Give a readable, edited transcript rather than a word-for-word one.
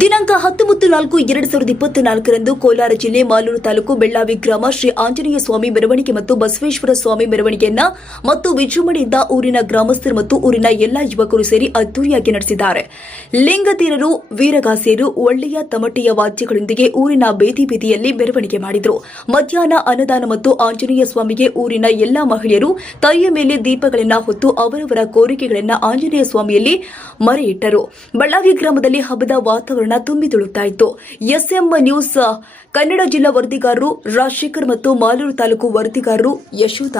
ದಿನಾಂಕ 19/4/2024 ಕೋಲಾರ ಜಿಲ್ಲೆ ಮಾಲೂರು ತಾಲೂಕು ಬೆಳ್ಳಾವಿ ಗ್ರಾಮ ಶ್ರೀ ಆಂಜನೇಯ ಸ್ವಾಮಿ ಮೆರವಣಿಗೆ ಮತ್ತು ಬಸವೇಶ್ವರ ಸ್ವಾಮಿ ಮೆರವಣಿಗೆಯನ್ನ ಮತ್ತು ವಿಜೃಂಭಣೆಯಿಂದ ಊರಿನ ಗ್ರಾಮಸ್ಥರು ಮತ್ತು ಊರಿನ ಎಲ್ಲಾ ಯುವಕರು ಸೇರಿ ಅದ್ದೂರಿಯಾಗಿ ನಡೆಸಿದ್ದಾರೆ. ಲಿಂಗತೀರರು, ವೀರಗಾಸೆಯರು ಒಳ್ಳೆಯ ತಮಟೆಯ ವಾದ್ಯಗಳೊಂದಿಗೆ ಊರಿನ ಬೀದಿಯಲ್ಲಿ ಮೆರವಣಿಗೆ ಮಾಡಿದರು. ಮಧ್ಯಾಹ್ನ ಅನ್ನದಾನ ಮತ್ತು ಆಂಜನೇಯ ಸ್ವಾಮಿಗೆ ಊರಿನ ಎಲ್ಲಾ ಮಹಿಳೆಯರು ತಲೆಯ ಮೇಲೆ ದೀಪಗಳನ್ನು ಹೊತ್ತು ಅವರವರ ಕೋರಿಕೆಗಳನ್ನು ಆಂಜನೇಯ ಸ್ವಾಮಿಯಲ್ಲಿ ಮರೆಯಿಟ್ಟರು. ಬೆಳ್ಳಾವಿ ಗ್ರಾಮದಲ್ಲಿ ಹಬ್ಬದ ವಾತಾವರಣ ತುಂಬಿ ತುಳುಕ್ತಾ ಇತ್ತು. ಎಸ್ಎಂ ನ್ಯೂಸ್ ಕನ್ನಡ ಜಿಲ್ಲಾ ವರದಿಗಾರರು ರಾಜಶೇಖರ್ ಮತ್ತು ಮಾಲೂರು ತಾಲೂಕು ವರದಿಗಾರರು ಯಶೋಧ.